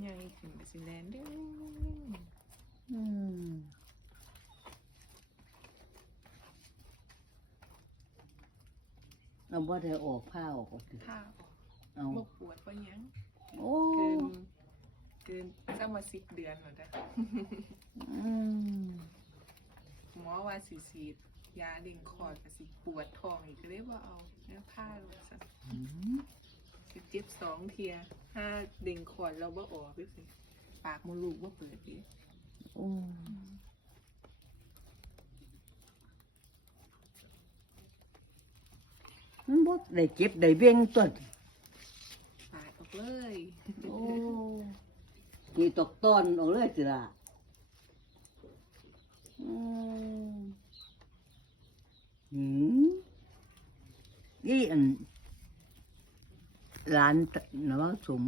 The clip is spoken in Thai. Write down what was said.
ใหญ่ขึ้นไปสิแลนดึงอืมเอาบ่ได้ออกผ้าออกก็สิผ้าออกเอา บ่ปวดบ่หยังโอ้เกินเกินจะมาสิบเดือนแล้วจ้ะอืมหมอว่าสิฉีดยาเล่งคลอดก็สิปวดท้องอีกก็เลยว่าเอาเนื้อผ้าลงซะ อืม สิเจ็บสองเทียถ้าเด้งคลอดเราบ่ออกพี่สิปากมดลูกบ่เปิดพี่โอ้มันบ่ได้เจ็บได้เบ่งตัวนี่ปาดออกเลยโอ้นี่ตกต้นออกเลยสิล่ะอืมหืมนี่อัน ร้านนวสม